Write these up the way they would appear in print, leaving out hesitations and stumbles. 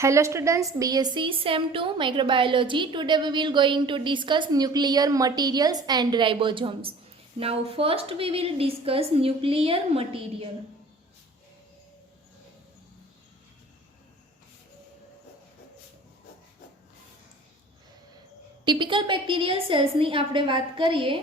Hello students, BSc SEM 2 Microbiology. Today we will going to discuss nuclear materials and ribosomes. Now first we will discuss nuclear material. Typical bacterial સેલ્સની આપણે વાત કરીએ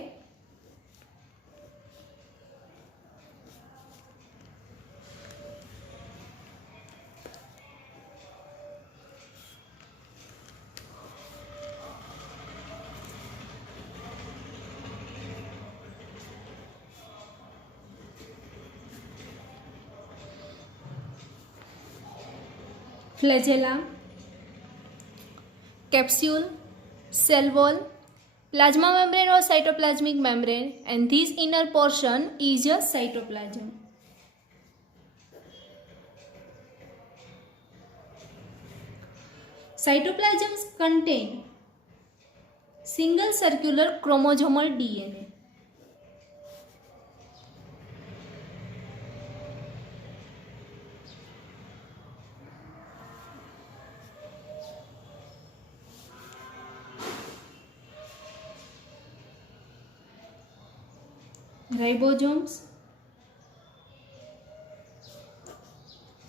flagella, capsule, cell wall, plasma membrane or cytoplasmic membrane, and this inner portion is a cytoplasm. Cytoplasms contain single circular chromosomal DNA. Ribosomes,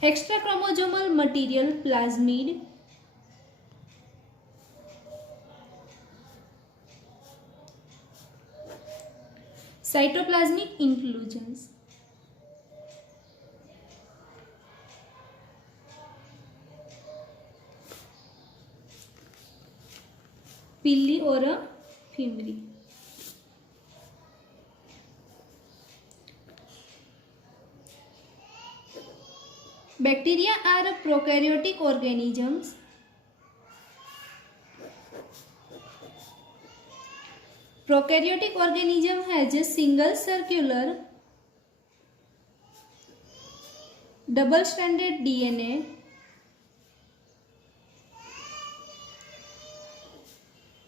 extra chromosomal material plasmid, cytoplasmic inclusions, pili or a fimri. Bacteria are prokaryotic organisms. Prokaryotic organism has a single circular double-stranded DNA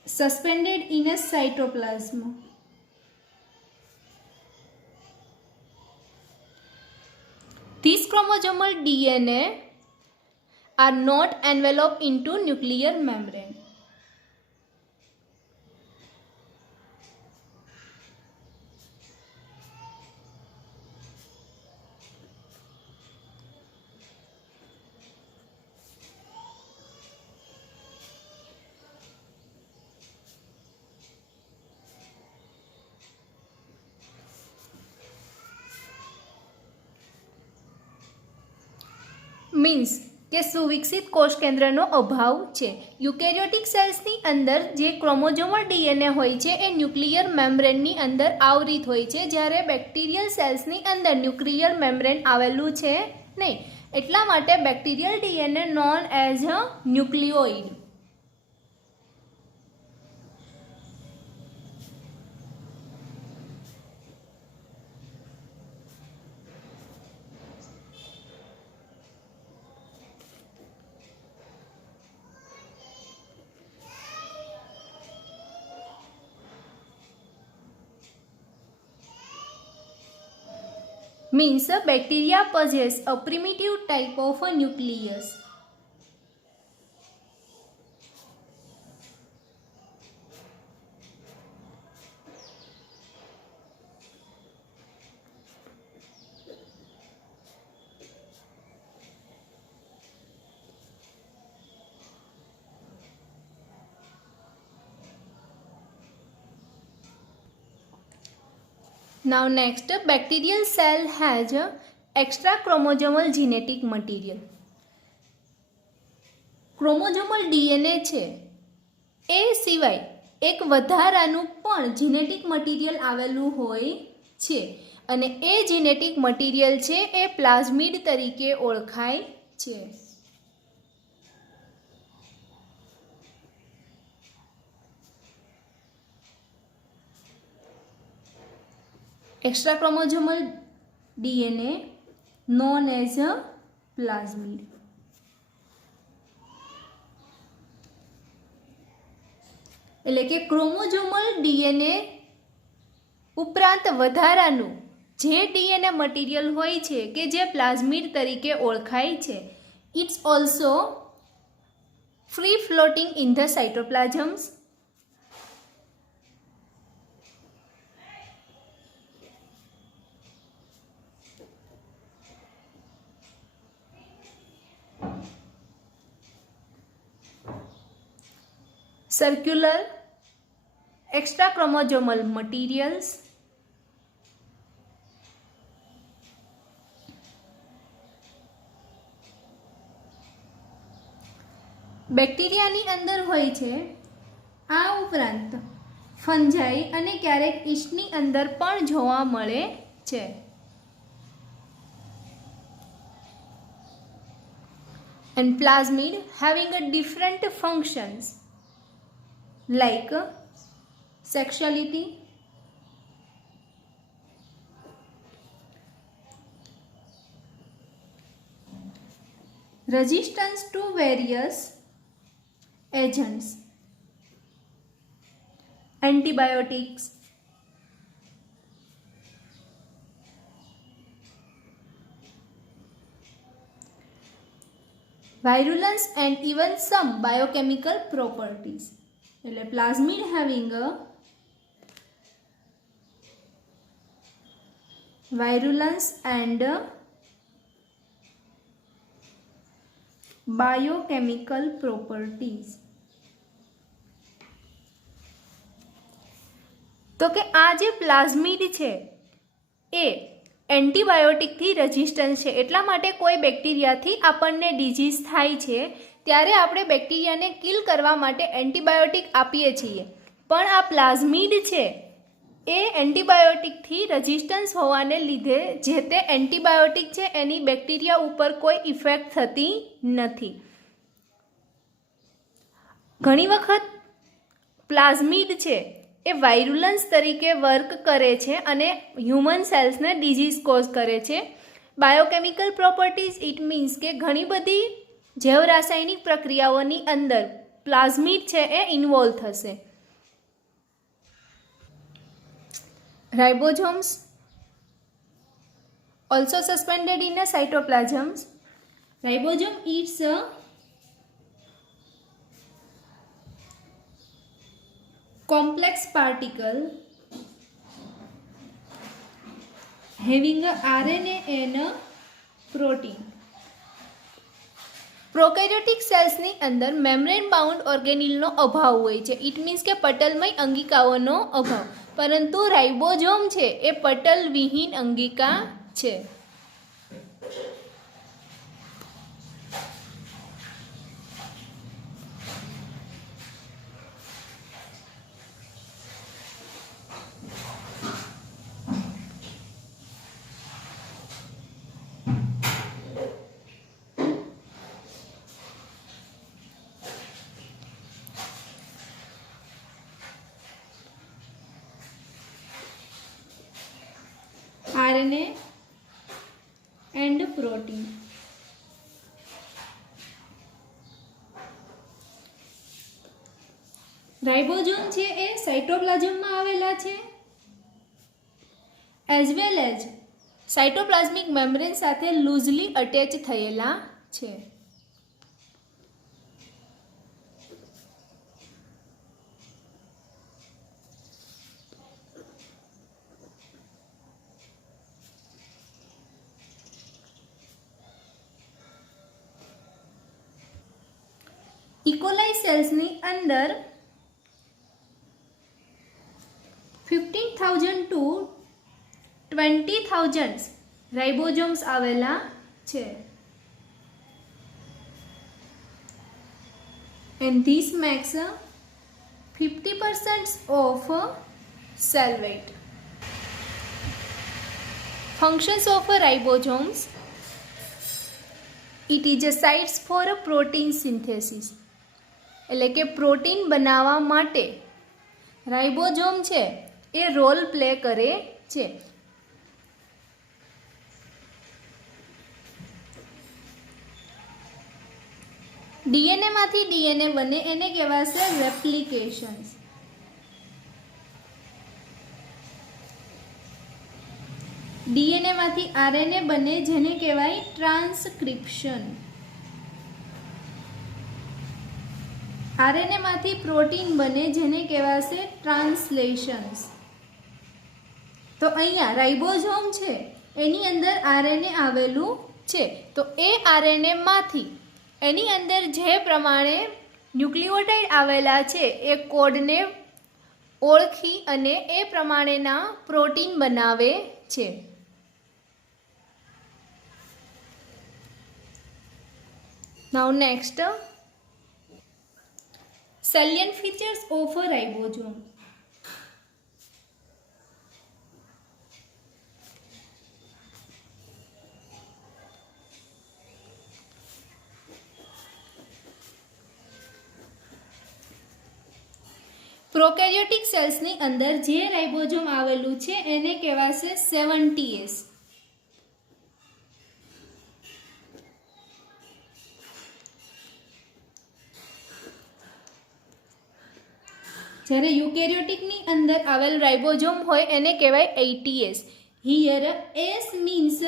suspended in a cytoplasm. These chromosomal DNA are not enveloped into nuclear membrane. Means કે સુવિકસિત કોષ કેન્દ્રનો અભાવ છે. Eukaryotic સેલ્સની અંદર જે ક્રોમોઝોમલ DNA હોય છે એ nuclear મેમ્બ્રેનની અંદર આવરિત હોય છે, જ્યારે બેક્ટેરિયલ સેલ્સની અંદર ન્યુક્લિયર મેમ્બ્રેન આવેલું છે નહીં. એટલા માટે bacterial DNA known as a nucleoid. Means bacteria possess a primitive type of a nucleus. Now next, bacterial cell has extra chromosomal genetic material. Chromosomal DNA છે એ સિવાય એક વધારાનું પણ જીનેટિક મટીરિયલ આવેલું હોય છે, અને એ જીનેટિક મટીરિયલ છે એ પ્લાઝમિડ તરીકે ઓળખાય છે. Extra chromosomal DNA known as a plasmid. એટલે કે ક્રોમોઝોમલ ડીએનએ ઉપરાંત વધારાનું જે ડીએનએ મટીરિયલ હોય છે કે જે પ્લાઝમિડ તરીકે ઓળખાય છે, it's also free floating in the cytoplasms. Circular extrachromosomal materials. બેક્ટેરિયાની અંદર હોય છે. આ ઉપરાંત ફંજાઈ અને ક્યારેક ઈસ્ટની અંદર પણ જોવા મળે છે. And plasmid having a different functions like sexuality, resistance to various agents, antibiotics, virulence and even some biochemical properties. એટલે plasmid having a virulence and biochemical properties. તો કે આ જે પ્લાઝમિડ છે એ એન્ટીબાયોટિકથી રેઝિસ્ટન્સ છે. એટલા માટે કોઈ બેક્ટેરિયાથી આપણને ડિઝીઝ થાય છે ત્યારે આપણે બેક્ટેરિયાને કિલ કરવા માટે એન્ટીબાયોટિક આપીએ છીએ. પણ આ પ્લાઝમિડ છે એ એન્ટીબાયોટિકથી રેઝિસ્ટન્સ હોવાને લીધે જે તે એન્ટીબાયોટિક છે એની બેક્ટેરિયા ઉપર કોઈ ઇફેક્ટ થતી નથી. ઘણી વખત પ્લાઝમિડ છે એ વાયરુલન્સ તરીકે વર્ક કરે છે અને હ્યુમન સેલ્સને ડિઝીઝ કોઝ કરે છે. બાયોકેમિકલ પ્રોપર્ટીઝ ઇટ મીન્સ કે ઘણી બધી જૈવ રાસાયણિક પ્રક્રિયાઓની અંદર પ્લાઝમિડ છે એ ઇન્વોલ્વ થશે. રાઇબોઝોમ્સ also suspended in a cytoplasms. Ribosome eats a complex particle having a RNA and a protein. Prokaryotic સેલ્સની અંદર મેમ્બ્રેન બાઉન્ડ ઓર્ગેનિલનો અભાવ હોય છે. ઇટ મીન્સ કે પટલમય અંગિકાઓનો અભાવ. પરંતુ રાઇબોઝોમ છે એ પટલ વિહીન અંગિકા છે. RNA and protein. રાઇબોઝોમ છે એ સાયટોપ્લાઝમમાં આવેલા છે as well as cytoplasmic membrane સાથે લૂઝલી અટેચ થયેલા છે. ઇકોલાઈ સેલ્સની અંદર 15,000 to 20,000 રાઇબોઝોમ્સ આવેલા છે. And this makes 50% of cell weight. Functions of ribosomes. It is a sites for a protein synthesis. એટલે કે પ્રોટીન બનાવવા માટે રાઇબોઝોમ છે એ રોલ પ્લે કરે છે. ડીએનએમાંથી ડીએનએ બને એને કહેવાશે રેપ્લિકેશન્સ. ડીએનએમાંથી આરએનએ બને જેને કહેવાય ટ્રાન્સક્રિપ્શન. આરએનએ માંથી પ્રોટીન બને જેને કહેવાશે ટ્રાન્સલેશન્સ. તો અહીંયા રાઇબોઝોમ છે એની અંદર આરએનએ આવેલું છે. તો એ આરએનએ માંથી એની અંદર જે પ્રમાણે ન્યુક્લિયોટાઇડ આવેલા છે એ કોડને ઓળખી અને એ પ્રમાણેના પ્રોટીન બનાવે છે. Now next, salient features of a ribosome. Prokaryotic સેલ્સની અંદર જે રાઇબોઝોમ આવેલું છે એને કહેવાશે 70S. જ્યારે યુકેરિયોટિકની અંદર આવેલ રાઇબોઝોમ હોય એને કહેવાય 80S. Here S means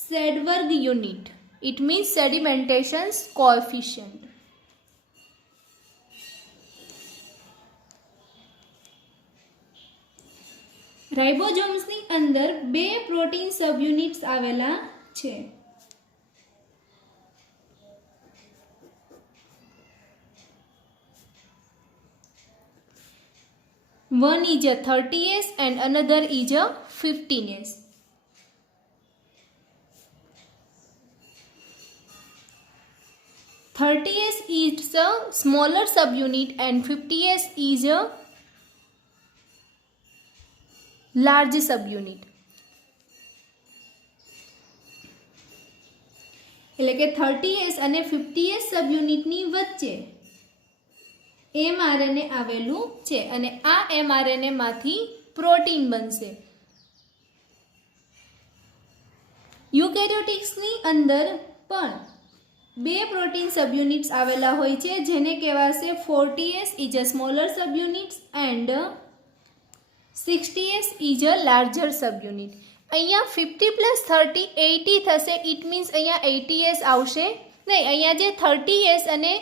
Svedberg unit. It means sedimentation coefficient. રાઇબોઝોમ્સની અંદર 2 પ્રોટીન સબયુનિટ્સ આવેલા છે. One is a 30S and another is a 15S. (30S) is a smaller subunit and 50S is a large subunit. એટલે કે 30S અને 50S સબયુનિટની વચ્ચે mRNA આવેલું છે અને આ mRNA માંથી પ્રોટીન બનશે. યુકેરિયોટિક્સની અંદર પણ 2 પ્રોટીન સબયુનિટ્સ આવેલા હોય છે જેને કહેવાશે 40S is a smaller subunit and 60S is a larger subunit. અહીંયા 50 + 30 80 થશે. ઇટ મીન્સ અહીંયા 80S આવશે નહીં. અહીંયા જે 30S અને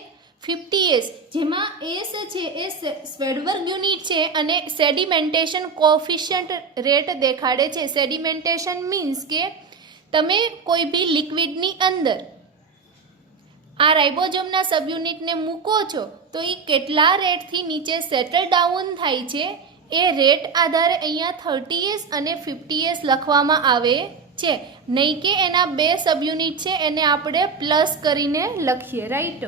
50S જેમાં S છે એ સ્વેડબર્ગ યુનિટ છે અને સેડિમેન્ટેશન કોએફિશિયન્ટ રેટ દેખાડે છે. સેડિમેન્ટેશન મીન્સ કે તમે કોઈ બી લિક્વિડની અંદર આ રાઇબોઝોમના સબયુનિટને મૂકો છો તો એ કેટલા રેટથી નીચે સેટલ ડાઉન થાય છે એ રેટ આધારે અહીંયા 30S અને 50S લખવામાં આવે છે. નહીં કે એના 2 સબયુનિટ છે એને આપણે પ્લસ કરીને લખીએ. રાઈટ.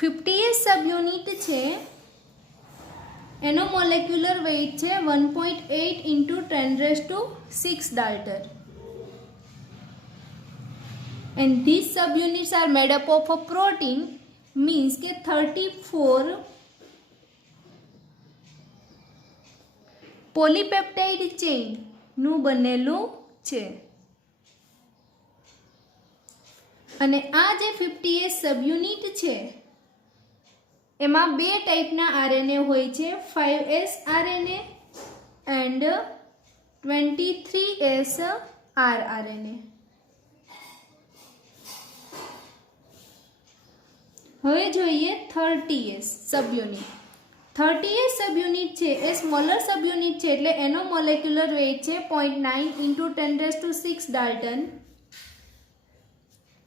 (50S) સબયુનિટ છે એનો મોલેક્યુલર વેઇટ છે 1.8 × 10⁶ Dalton. And these subunits are made up of a protein, means કે 34 પોલીપેપ્ટાઇડ ચેઇન નું બનેલું છે. અને આ જે 50S સબયુનિટ છે એમાં 2 ટાઈપના આરએનએ હોય છે, 5S RNA and 23S rRNA. હવે જોઈએ 30S સબયુનિટ. 30S સબયુનિટ છે એ સ્મોલર સબયુનિટ છે એટલે એનો મોલેક્યુલર વેઇટ છે 0.9 × 10⁶ Dalton.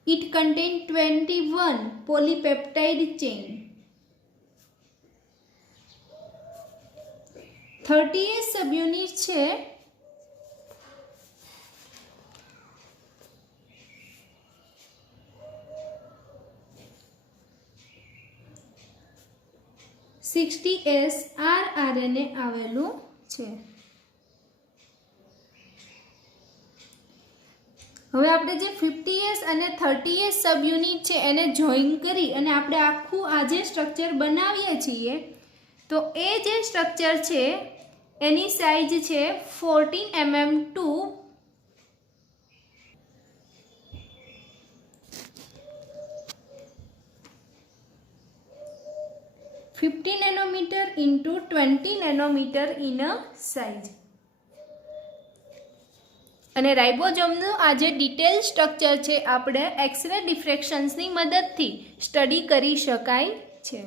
It contains 21 polypeptide chain. 30S subunit છે (60S rRNA આવેલું છે. હવે આપણે જે 50S અને 30S સબયુનિટ છે એને જોઈન કરી અને આપણે આખું આ જે સ્ટ્રક્ચર બનાવીએ છીએ તો એ જે સ્ટ્રક્ચર છે એની સાઇઝ છે 14 mm to 50 nanometer into 20 nanometer in a size. અને રાઇબોઝોમનું આ જે ડિટેલ સ્ટ્રક્ચર છે આપણે એક્સરે ડિફ્રેક્શન્સની મદદથી સ્ટડી કરી શકાય છે.